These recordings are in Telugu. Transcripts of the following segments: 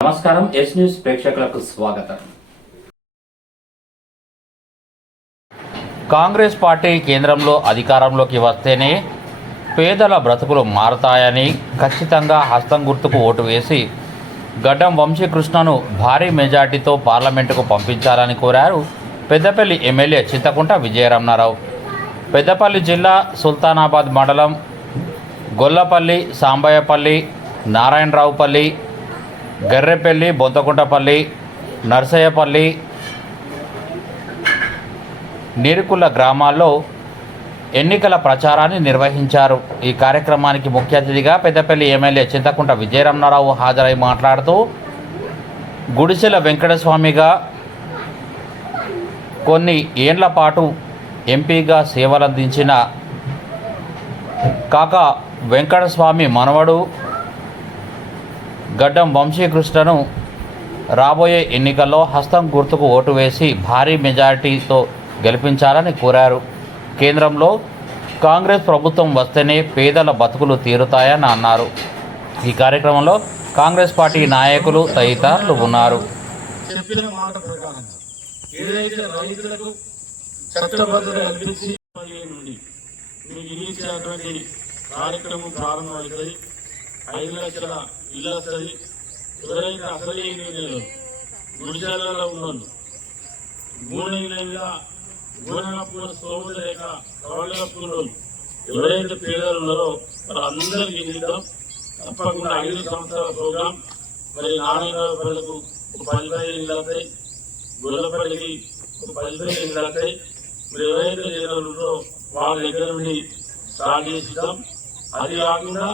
నమస్కారం ఎస్ న్యూస్ ప్రేక్షకులకు స్వాగతం. కాంగ్రెస్ పార్టీ కేంద్రంలో అధికారంలోకి వస్తేనే పేదల బ్రతుకులు మారతాయని ఖచ్చితంగా హస్తం గుర్తుకు ఓటు వేసి గడ్డం వంశీకృష్ణను భారీ మెజార్టీతో పార్లమెంటుకు పంపించాలని కోరారు పెద్దపల్లి ఎమ్మెల్యే చింతకుంట విజయరమణారావు. పెద్దపల్లి జిల్లా సుల్తానాబాద్ మండలం గొల్లపల్లి సాంబయ్యపల్లి నారాయణరావుపల్లి గర్రెపల్లి బొంతకుంటపల్లి నర్సయ్యపల్లి నిరుకుల గ్రామాల్లో ఎన్నికల ప్రచారాన్ని నిర్వహించారు. ఈ కార్యక్రమానికి ముఖ్య అతిథిగా పెద్దపల్లి ఎమ్మెల్యే చింతకుంట విజయరమణారావు హాజరై మాట్లాడుతూ గుడిసెల వెంకటస్వామిగా కొన్ని ఏండ్ల పాటు ఎంపీగా సేవలందించిన కాక వెంకటస్వామి మనవడు గడ్డం వంశీకృష్ణను రాబోయే ఎన్నికల్లో హస్తం గుర్తుకు ఓటు వేసి భారీ మెజారిటీతో గెలిపించాలని కోరారు. కేంద్రంలో కాంగ్రెస్ ప్రభుత్వం వస్తేనే పేదల బతుకులు తీరుతాయని అన్నారు. ఈ కార్యక్రమంలో కాంగ్రెస్ పార్టీ నాయకులు తదితరులు ఉన్నారు. చెప్పిన మాట ప్రకారం ఏదైతే రైతులకు చట్టబద్ధత కల్పించి నుండి మీకు ఇచ్చేటువంటి కార్యక్రమం ప్రారంభమవుతుంది ఐదు లక్షల ఇల్లు వస్తుంది. ఎవరైతే అసలే ఇంజనీర్లు గుడిశాలలో ఉన్నాను గూడె మీద గూడెనప్పుడు స్తోమత లేక కవలప్పుడు ఎవరైతే పేదలు ఉన్నారో వాళ్ళందరికీ ఇద్దాం తప్పకుండా ఐదు సంవత్సరాల ప్రోగ్రాం. మరి నారాయణరావు ప్రజలకు ఒక పది పదిహేను ఇళ్ళు వస్తాయి. గొల్లపల్లికి ఒక పది పదిహేను ఇళ్ళు వస్తాయి. మరి ఎవరైతే ఉన్నారో వాళ్ళ దగ్గర నుండి స్టార్ట్ చేసిద్దాం. అది కాకుండా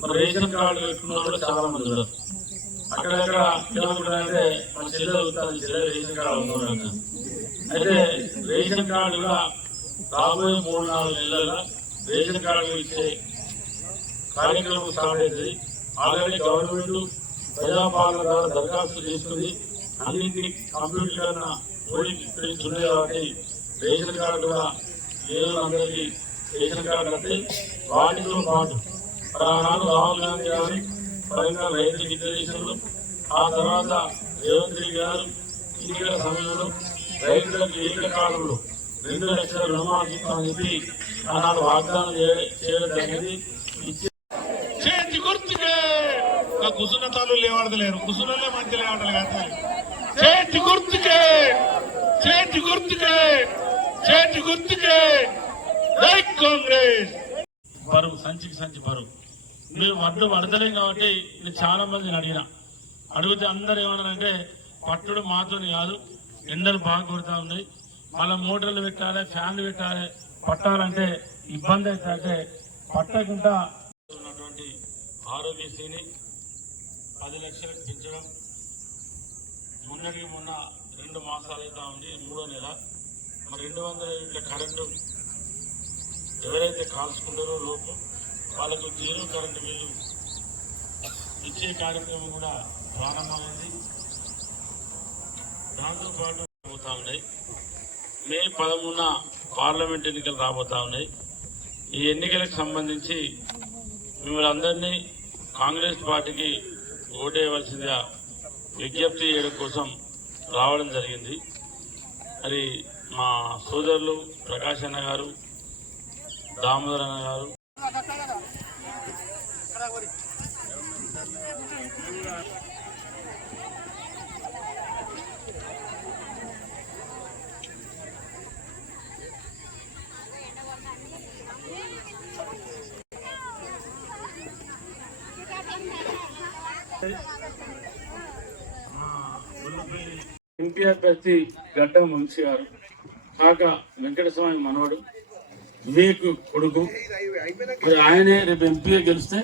మరి రేషన్ కార్డు పెట్టుకున్న వాళ్ళు కూడా చాలా మంది ఉన్నారు. అక్కడక్కడ అంటే మన చెల్లెలు అవుతారు చెల్లెలు రేషన్ కార్డు అవుతున్నారు అయితే రేషన్ కార్డు కూడా రాబోయే మూడు నాలుగు నెలల్లో రేషన్ కార్డు ఇచ్చే కార్యక్రమం స్టార్ట్ అవుతుంది. ఆల్రెడీ గవర్నమెంట్ ప్రజాపాలన ద్వారా దరఖాస్తు చేసుకుంది. అన్నింటినీ కంప్యూటర్ ఓడించుండే కాబట్టి రేషన్ కార్డు కూడా అందరికీ రేషన్ కార్డు అయితే వాటితో పాటు ఆనాడు రాహుల్ గాంధీ గారు పరంగా రైతు డిక్లరేషన్లు ఆ తర్వాత రేవంత్ రెడ్డి గారు ఎన్నికల సమయంలో రైతులకు ఏకకాలంలో రెండు లక్షల రుణమాఫీ చెప్పి ఆనాడు వాగ్దానం చేయ- చేయడం జరిగింది. చేతి గుర్తుకే. నా కుసునతాలు లేవాడలేరు కుసునలే మంచి చేతి గుర్తుకే. చేతి గుర్తుకే. చేతి గుర్తుకే. జై కాంగ్రెస్. బరువు సంచికి సంచి బరువు. మేము వడ్లు పడతలేం కాబట్టి నేను చాలా మందిని అడిగిన. అడిగితే అందరు ఏమన్నారంటే పట్టుడు మాతో కాదు ఎండలు బాగా కొడుతూ ఉన్నాయి మళ్ళీ మోటార్లు పెట్టాలి ఫ్యాన్లు పెట్టాలి పట్టాలంటే ఇబ్బంది అయితే అంటే పట్టకుండా ఉన్నటువంటి ఆరోగ్యశ్రీని పది లక్షలకు పెంచడం మొన్నటికి మొన్న రెండు మాసాలు అవుతా ఉంది మూడో నెల. మరి రెండు వందల యూనిట్ల కరెంటు ఎవరైతే కాల్చుకుంటారో లోపు వాళ్ళకు జీరో కరెంటు బిల్లు ఇచ్చే కార్యక్రమం కూడా ప్రారంభమైంది. దాంతోపాటు పోతా ఉన్నాయి. మే పదమూడున పార్లమెంట్ ఎన్నికలు రాబోతా ఉన్నాయి. ఈ ఎన్నికలకు సంబంధించి మిమ్మల్ని అందరినీ కాంగ్రెస్ పార్టీకి ఓటేయవలసిందిగా విజ్ఞప్తి చేయడం కోసం రావడం జరిగింది. మరి మా సోదరులు ప్రకాష్ అన్న గారు దామోదర్ అన్న గారు ఎంపీ అభ్యర్థి గడ్డ వంశీ గారు కాక వెంకటస్వామి మనవడు వివేక్ కొడుకు మరి ఆయనే రేపు ఎంపీఏ గెలిస్తే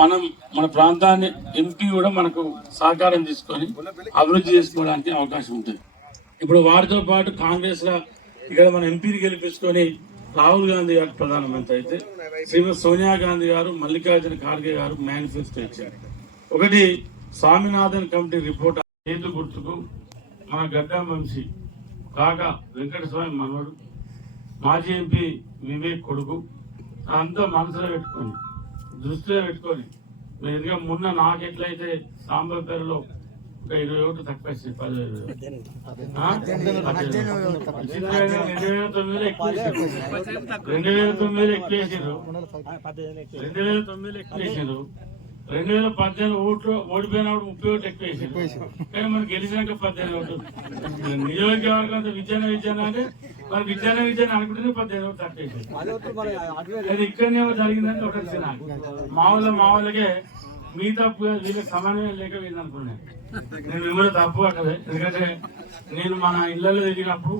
మనం మన ప్రాంతాన్ని ఎంపీ కూడా మనకు సహకారం తీసుకొని అభివృద్ధి చేసుకోవడానికి అవకాశం ఉంటుంది. ఇప్పుడు వారితో పాటు కాంగ్రెస్లో ఇక్కడ మన ఎంపీని గెలిపించుకొని రాహుల్ గాంధీ గారు ప్రధానమంత్రి అయితే శ్రీమతి సోనియా గాంధీ గారు మల్లికార్జున ఖార్గే గారు మేనిఫెస్టో ఇచ్చారు. ఒకటి స్వామినాథన్ కమిటీ రిపోర్ట్ చేతు గుర్తుకు. మన గడ్డ వంశీ కాక వెంకటస్వామి మనవడు మాజీ ఎంపీ వివేక్ కొడుకు అంతా మనసులో పెట్టుకొని దృష్టిలో పెట్టుకొని ఎందుకంటే మొన్న నాకు ఎట్లయితే సాంబార్ పేరులో ఒక ఇరవై ఒకటి తక్కువ వేసింది పదివేలు రెండు వేల తొమ్మిదిలో ఎక్కువ రెండు వేల తొమ్మిదిలో ఎక్కువ వేసిండ్రు. రెండు వేల తొమ్మిదిలో ఎక్కువ వేసారు రెండు వేల పద్దెనిమిది ఓట్లు ఓడిపోయినప్పుడు ముప్పై ఓట్లు ఎక్కువ వేసిండ్రు కానీ మనం గెలిచినాక పద్దెనిమిది ఓట్లు. నియోజకవర్గం అంతా విద్యాన విద్యాన అంటే మనం విద్యాన విద్యాన అనుకుంటేనే పద్దెనిమిది ఓట్లు వేసిండ్రు అది ఇక్కడనే జరిగిందని ఒకటి మా వాళ్ళ మా వాళ్ళకే మీ తప్పు కాదు, వీళ్ళకి సమన్వయం లేక వీళ్ళు అనుకున్నాను నేను మిమ్మల్ని తప్పు పట్టలేదు ఎందుకంటే నేను మన ఇళ్ళలో తిరిగినప్పుడు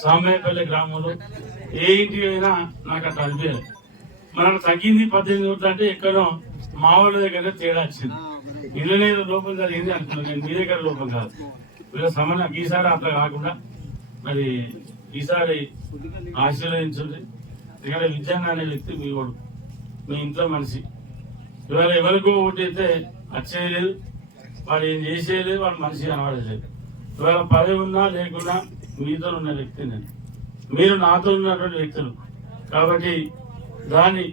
సాంబయ్యపల్లి గ్రామంలో ఏ ఇంటికి అయినా నాకు అట్లా అనిపించలేదు మనకు తగ్గింది పద్దెనిమిది ఓట్లు అంటే ఎక్కడో మా వాళ్ళ దగ్గర తేడా వచ్చింది. ఇళ్ళనే ఏదో లోపం జరిగింది అనుకున్నాను నేను మీ దగ్గర లోపం కాదు. వీళ్ళ సమన్వయం ఈసారి అట్లా కాకుండా మరి ఈసారి ఆశీర్వదించండి. ఎందుకంటే విద్యాన్ని అనే వ్యక్తి మీ వాడు మీ ఇంట్లో మనిషి. ఇవాళ ఎవరికో ఓటైతే వచ్చేయలేదు వాడు ఏం చేసేయలేదు వాడు మనిషి కనబడలేదు. ఇవాళ పదవి ఉన్నా లేకున్నా మీతో ఉన్న వ్యక్తి నేను. మీరు నాతో ఉన్నటువంటి వ్యక్తులు. కాబట్టి దాన్ని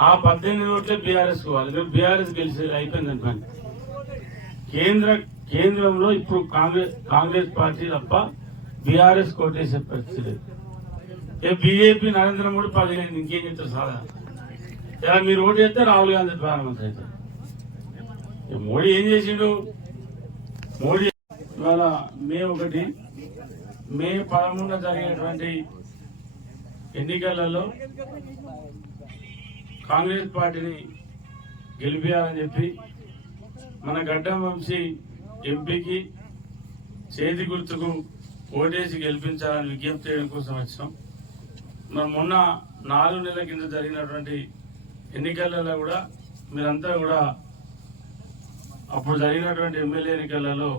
ఆ పద్దెనిమిది ఓట్లే బీఆర్ఎస్ పోవాలి మీరు బీఆర్ఎస్ గెలిచి అయిపోయింది అనుకోండి కేంద్ర కేంద్రంలో ఇప్పుడు కాంగ్రెస్ కాంగ్రెస్ పార్టీ తప్ప బీఆర్ఎస్ కోటేసే పరిస్థితి లేదు. ఏ బీజేపీ నరేంద్ర మోడీ పదిహేను ఇంకేం చెప్తారు సాధారణ ఇలా మీరు ఓటు చేస్తే రాహుల్ గాంధీ ప్రధానమంత్రి అయితే మోడీ ఏం చేసిండు? మోడీ ఇవాళ మే ఒకటి మే పదమూడున జరిగేటువంటి ఎన్నికలలో కాంగ్రెస్ పార్టీని గెలిపించాలని చెప్పి మన గడ్డం వంశీ ఎంపీకి చేతి గుర్తుకు ఓటేసి గెలిపించాలని విజ్ఞప్తి చేయడం కోసం వచ్చాం మనం మొన్న నాలుగు నెలల కింద జరిగినటువంటి ఎన్నికలలో కూడా మీరంతా కూడా అప్పుడు జరిగినటువంటి ఎమ్మెల్యే ఎన్నికలలో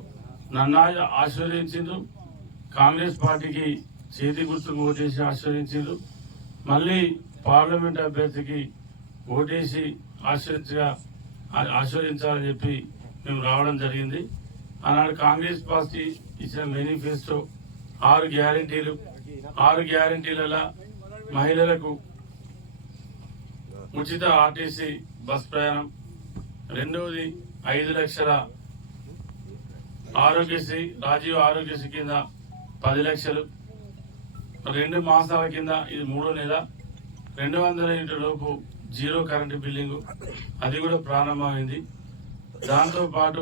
నన్ను ఆ- ఆశీర్వదించిండ్రు. కాంగ్రెస్ పార్టీకి చేతి గుర్తుకు ఓటేసి ఆశీర్వదించిండ్రు. మళ్ళీ పార్లమెంట్ అభ్యర్థికి ఓటేసి ఆశ్రయించగా ఆశ్రయించాలని చెప్పి మేము రావడం జరిగింది. ఆనాడు కాంగ్రెస్ పార్టీ ఇచ్చిన మేనిఫెస్టో ఆరు గ్యారంటీలు ఆరు గ్యారంటీలలో మహిళలకు ఉచిత ఆర్టీసీ బస్ ప్రయాణం రెండవది ఐదు లక్షల ఆరోగ్యశ్రీ రాజీవ్ ఆరోగ్యశ్రీ కింద పది లక్షలు రెండు మాసాల కింద ఇది మూడో నెల. రెండు వందల ఇంటిలోపు లోపు జీరో కరెంటు బిల్లింగ్ అది కూడా ప్రారంభమైంది. దాంతో పాటు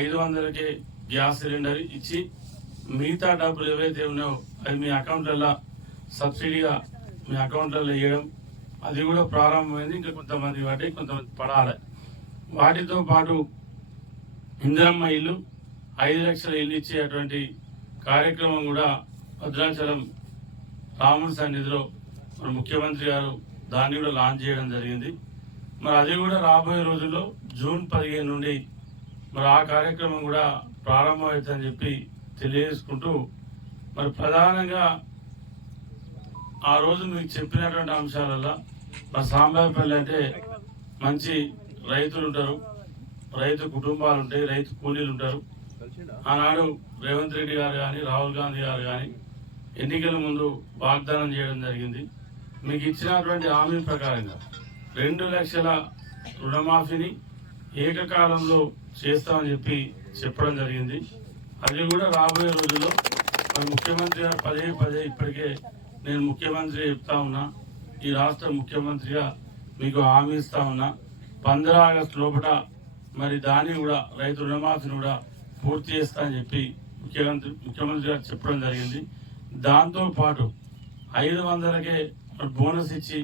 ఐదు వందలకే గ్యాస్ సిలిండర్ ఇచ్చి మిగతా డబ్బులు ఏవైతే ఉన్నాయో అవి మీ అకౌంట్లలో సబ్సిడీగా మీ అకౌంట్లలో వేయడం అది కూడా ప్రారంభమైంది. ఇంకా కొంతమంది వాటి కొంతమంది పడాలి. వాటితో పాటు ఇందిరమ్మ ఇల్లు ఐదు లక్షల ఇల్లు ఇచ్చేటువంటి కార్యక్రమం కూడా భద్రాచలం రాముడి సన్నిధిలో మన ముఖ్యమంత్రి గారు దాన్ని కూడా లాంచ్ చేయడం జరిగింది. మరి అది కూడా రాబోయే రోజుల్లో జూన్ పదిహేను నుండి మరి ఆ కార్యక్రమం కూడా ప్రారంభమవుతుందని చెప్పి తెలియజేసుకుంటూ మరి ప్రధానంగా ఆ రోజు మీకు చెప్పినటువంటి అంశాలలో మా సాంబాపల్లి అంటే మంచి రైతులు ఉంటారు. రైతు కుటుంబాలు ఉంటాయి రైతు కూలీలు ఉంటారు. ఆనాడు రేవంత్ రెడ్డి గారు కానీ రాహుల్ గాంధీ గారు కానీ ఎన్నికల ముందు వాగ్దానం చేయడం జరిగింది. మీకు ఇచ్చినటువంటి హామీ ప్రకారంగా రెండు లక్షల రుణమాఫీని ఏకకాలంలో చేస్తామని చెప్పి చెప్పడం జరిగింది. అది కూడా రాబోయే రోజుల్లో మరి ముఖ్యమంత్రి గారు పదే పదే ఇప్పటికే నేను ముఖ్యమంత్రి చెప్తా ఉన్నా. ఈ రాష్ట్ర ముఖ్యమంత్రిగా మీకు హామీ ఇస్తా ఉన్నా. పంద్ర ఆగస్టు లోపల మరి దాన్ని కూడా రైతు రుణమాఫీని కూడా పూర్తి చేస్తా అని చెప్పి ముఖ్యమంత్రి ముఖ్యమంత్రి గారు చెప్పడం జరిగింది. దాంతో పాటు ఐదు వందలకే బోనస్ ఇచ్చి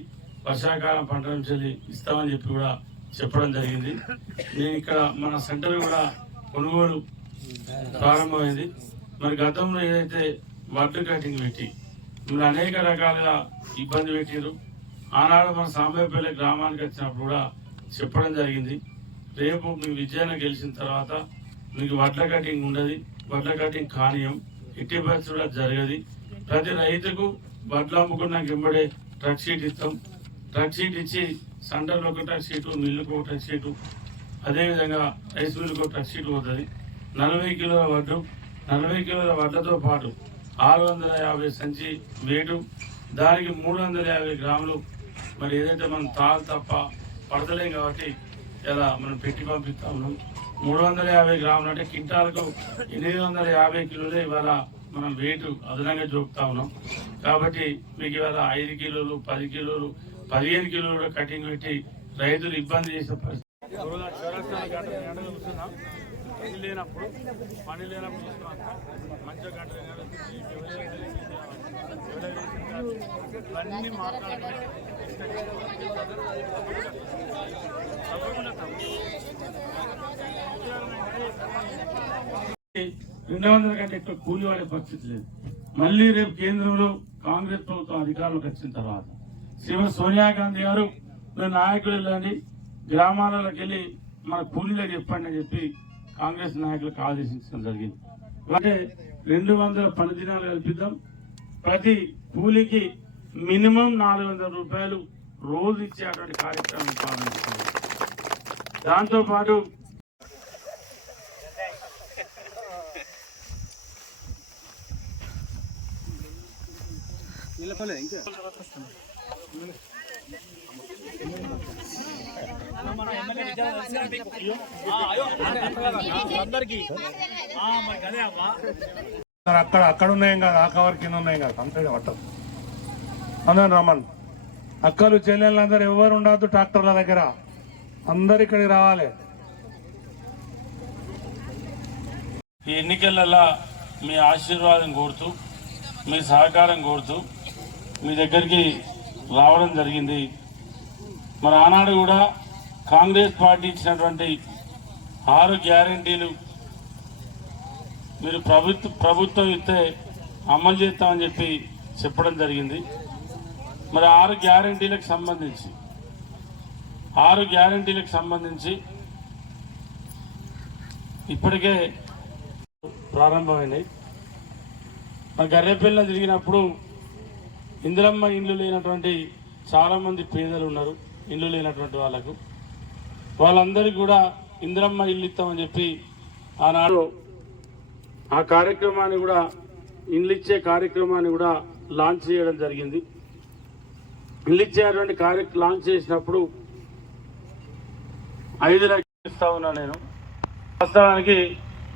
వర్షాకాలం పంట నుంచి ఇస్తామని చెప్పి కూడా చెప్పడం జరిగింది. నేను ఇక్కడ మన సెంటర్ కూడా కొనుగోలు ప్రారంభమైంది. మరి గతంలో ఏదైతే వడ్లు కటింగ్ పెట్టి మీరు అనేక రకాలుగా ఇబ్బంది పెట్టారు ఆనాడు మన సాంబేపల్లి గ్రామానికి వచ్చినప్పుడు కూడా చెప్పడం జరిగింది. రేపు మీ విజయాన్ని గెలిచిన తర్వాత మీకు వడ్ల కటింగ్ ఉండదు వడ్ల కటింగ్ కానీయం. ఎట్టి పరిస్థితి కూడా జరగదు. ప్రతి రైతుకు వడ్లు అమ్ముకున్నాక వెంబడే ట్రక్ షీట్ ఇస్తాం. ట్రక్ షీట్ ఇచ్చి సెంటర్లో ఒక ట్రక్ షీటు మిల్లుకు ఒక ట్రక్ షీటు అదేవిధంగా రైస్ మిల్లుకు ఒక ట్రక్ షీట్ పోతుంది. నలభై కిలోల వడ్డు నలభై కిలోల వడ్లతో పాటు ఆరు వందల యాభై సంచి వేటు దానికి మూడు వందల యాభై గ్రాములు మరి ఏదైతే మనం తాలు తప్ప పడతలేం కాబట్టి ఇలా మనం పెట్టి పంపిస్తా ఉన్నాం. మూడు వందల యాభై గ్రాములు అంటే క్వింటాలకు ఎనిమిది వందల యాభై కిలోలే ఇవాళ మనం వెయిట్ అదనంగా చూపుతా ఉన్నాం. కాబట్టి మీకు ఇవాళ ఐదు కిలోలు పది కిలోలు పదిహేను కిలోలు కటింగ్ పెట్టి రైతులు ఇబ్బంది చేసే పరిస్థితి. పని లేనప్పుడు పని లేనప్పుడు చూసుకున్నాక మంచిగా గంట ఇవన్నీ వందల కంటే ఎక్కువ కూలి వాడే పరిస్థితి లేదు. మళ్ళీ రేపు కేంద్రంలో కాంగ్రెస్ ప్రభుత్వం అధికారంలోకి వచ్చిన తర్వాత శ్రీమతి సోనియా గాంధీ గారు మీరు నాయకులు వెళ్ళండి గ్రామాలకు వెళ్ళి మన కూలీలకు చెప్పండి అని చెప్పి కాంగ్రెస్ నాయకులకు ఆదేశించడం జరిగింది. అంటే రెండు వందల పని దినాలు కల్పిద్దాం. ప్రతి కూలికి మినిమం నాలుగు వందల రూపాయలు రోజు ఇచ్చేటువంటి కార్యక్రమం ప్రారంభిస్తున్నాం దాంతోపాటు అక్కడ అక్కడ ఉన్నాయం కాదు ఆ కవర్ కింద ఉన్నాయం కాదు అంతే పట్టదు. అందరం రమన్ అక్కలు చెల్లెళ్ళు అందరు ఎవరు ఉండద్దు ట్రాక్టర్ల దగ్గర. అందరు ఇక్కడికి రావాలి. ఈ ఎన్నికలలో మీ ఆశీర్వాదం కోరుతూ మీ సహకారం కోరుతూ మీ దగ్గరికి రావడం జరిగింది. మరి ఆనాడు కూడా కాంగ్రెస్ పార్టీ ఇచ్చినటువంటి ఆరు గ్యారంటీలు మీరు ప్రభుత్వ ప్రభుత్వం ఇస్తే అమలు చేస్తామని చెప్పి చెప్పడం జరిగింది. మరి ఆరు గ్యారంటీలకు సంబంధించి ఆరు గ్యారంటీలకు సంబంధించి ఇప్పటికే ప్రారంభమైనాయి. మా గర్రెపిల్ల తిరిగినప్పుడు ఇందిరమ్మ ఇండ్లు లేనటువంటి చాలామంది పేదలు ఉన్నారు ఇండ్లు లేనటువంటి వాళ్ళకు. వాళ్ళందరికీ కూడా ఇందిరమ్మ ఇల్లు ఇస్తామని చెప్పి ఆనాడు ఆ కార్యక్రమాన్ని కూడా ఇండ్లు ఇచ్చే కార్యక్రమాన్ని కూడా లాంచ్ చేయడం జరిగింది. ఇల్లు ఇచ్చేటువంటి కార్య లాంచ్ చేసినప్పుడు ఐదు లక్షలు ఇస్తా ఉన్నా నేను. వాస్తవానికి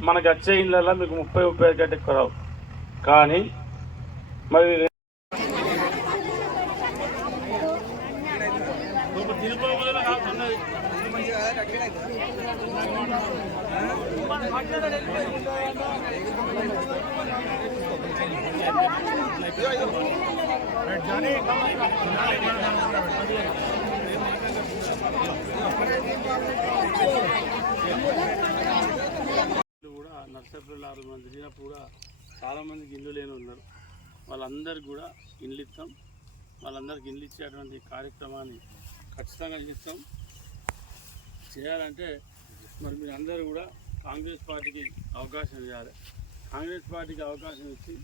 మనకు వచ్చే ఇళ్ళల్లో మీకు ముప్పై ముప్పై కంటే ఎక్కువ రావు. కానీ మరి కూడా నర్సపల్లి ఆరు మంది తిరిగినప్పుడు కూడా చాలా మందికి ఇల్లు లేని ఉన్నారు. వాళ్ళందరికీ కూడా ఇల్లు ఇస్తాం. వాళ్ళందరికీ ఇల్లు ఇచ్చేటువంటి కార్యక్రమాన్ని ఖచ్చితంగా చేస్తాం. చేయాలంటే మరి మీరు అందరూ కూడా కాంగ్రెస్ పార్టీకి అవకాశం ఇవ్వాలి. కాంగ్రెస్ పార్టీకి అవకాశం ఇచ్చి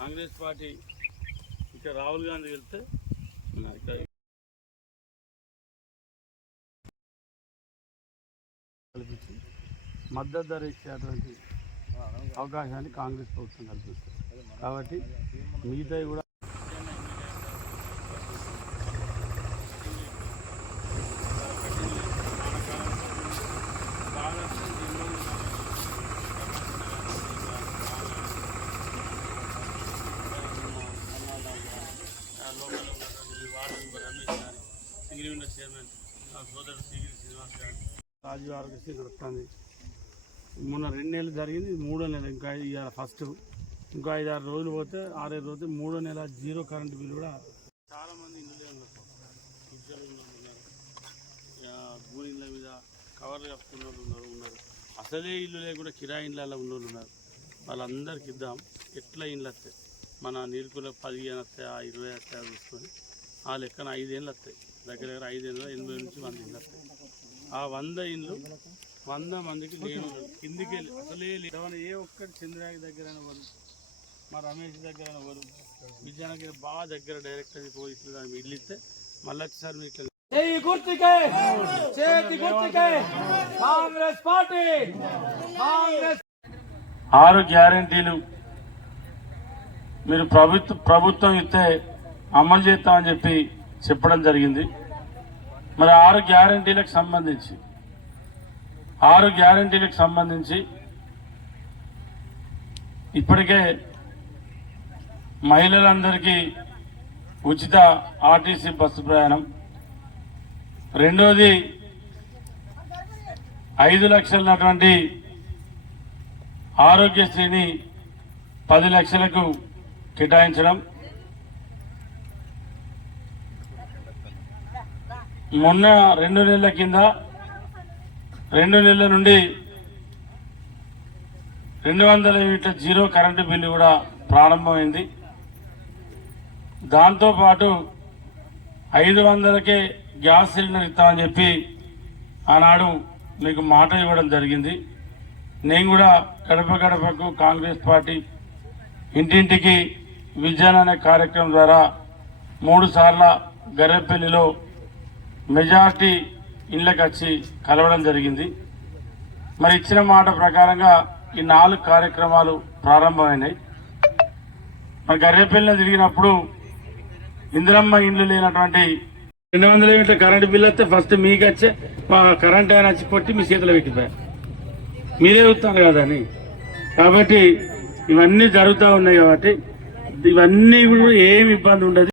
కాంగ్రెస్ పార్టీ ఇక్కడ రాహుల్ గాంధీ వెళ్తే ఇక్కడ కల్పించి మద్దతు ధర ఇచ్చేటువంటి అవకాశాన్ని కాంగ్రెస్ ప్రభుత్వం కల్పిస్తుంది. కాబట్టి మిగతా కూడా సింగిల్ చైర్మన్ సోదరుడు శ్రీనివాస్ గారు. రాజీవ్ ఆరోగ్యశ్రీ నడుస్తుంది మొన్న రెండు నెలలు జరిగింది మూడో నెల ఇంకా ఇవాళ ఫస్ట్ ఇంకో ఐదు ఆరు రోజులు పోతే ఆరేడు రోజులు మూడో నెల జీరో కరెంట్ బిల్ కూడా. చాలామంది ఇల్లు ఉన్నారు. ఇద్దరు ఉన్నారు. ఇక ఇళ్ళ మీద కవర్లు కప్పుకున్న వాళ్ళు ఉన్నారు ఉన్నారు. అసలే ఇల్లు లేకుండా కిరాయి ఇళ్ళలో ఉన్న వాళ్ళు ఉన్నారు. వాళ్ళందరికి ఇద్దాం. ఎట్లా ఇళ్ళు వస్తాయి? మన నీరుకుల పదిహేను వస్తాయి ఆ ఇరవై వస్తాయి చూసుకొని. ఆ లెక్కన ఐదేళ్ళు వస్తాయి. దగ్గర దగ్గర ఐదేళ్ళు ఎనభై నుంచి వంద ఇళ్ళు వస్తాయి. ఆ వంద ఇండ్లు వంద మందికి లేని. కిందికి వెళ్ళి అసలే లే- ఎవరైనా ఏ ఒక్కటి చంద్రాకి దగ్గర వరు మా రమేష్ దగ్గర వరు విజయానికి బాగా దగ్గర డైరెక్ట్ అది పోయి ఇట్లా దాన్ని ఇల్లు ఇస్తే మళ్ళీ ఒకసారి మీ ఇట్లా చెయ్యి గుర్తుకే చేతి గుర్తుకే కాంగ్రెస్ పార్టీ కాంగ్రెస్ ఆరు గ్యారంటీలు మీరు ప్రభుత్వ ప్రభుత్వం ఇస్తే అమలు చేస్తామని చెప్పి చెప్పడం జరిగింది. మరి ఆరు గ్యారంటీలకు సంబంధించి ఆరు గ్యారంటీలకు సంబంధించి ఇప్పటికే మహిళలందరికీ ఉచిత ఆర్టీసీ బస్సు ప్రయాణం. రెండోది ఐదు లక్షలటువంటి ఆరోగ్యశ్రీని పది లక్షలకు కేటాయించడం. మొన్న రెండు నెలల కింద రెండు నెలల నుండి రెండు వందల యూనిట్ల జీరో కరెంటు బిల్లు కూడా ప్రారంభమైంది. దాంతోపాటు ఐదు వందలకే గ్యాస్ సిలిండర్ ఇస్తామని చెప్పి ఆనాడు మీకు మాట ఇవ్వడం జరిగింది. నేను కూడా గడప గడపకు కాంగ్రెస్ పార్టీ ఇంటింటికి విజయన్ అనే కార్యక్రమం ద్వారా మూడు సార్ల గర్రెపల్లిలో మెజార్టీ ఇళ్ళకి వచ్చి కలవడం జరిగింది. మరి ఇచ్చిన మాట ప్రకారంగా ఈ నాలుగు కార్యక్రమాలు ప్రారంభమైనాయి. మరి గర్రెపల్లిలో తిరిగినప్పుడు ఇందిరమ్మ ఇండ్లు లేనటువంటి రెండు వందల యూనిట్ల కరెంటు బిల్ వస్తే ఫస్ట్ మీకు వచ్చే మా కరెంట్ ఆయన వచ్చి కొట్టి మీ చేతిలో పెట్టిపోయారు మీరే చూస్తారు కదా అని. కాబట్టి ఇవన్నీ జరుగుతూ ఉన్నాయి కాబట్టి ఇవన్నీ కూడా ఏమి ఇబ్బంది ఉండదు.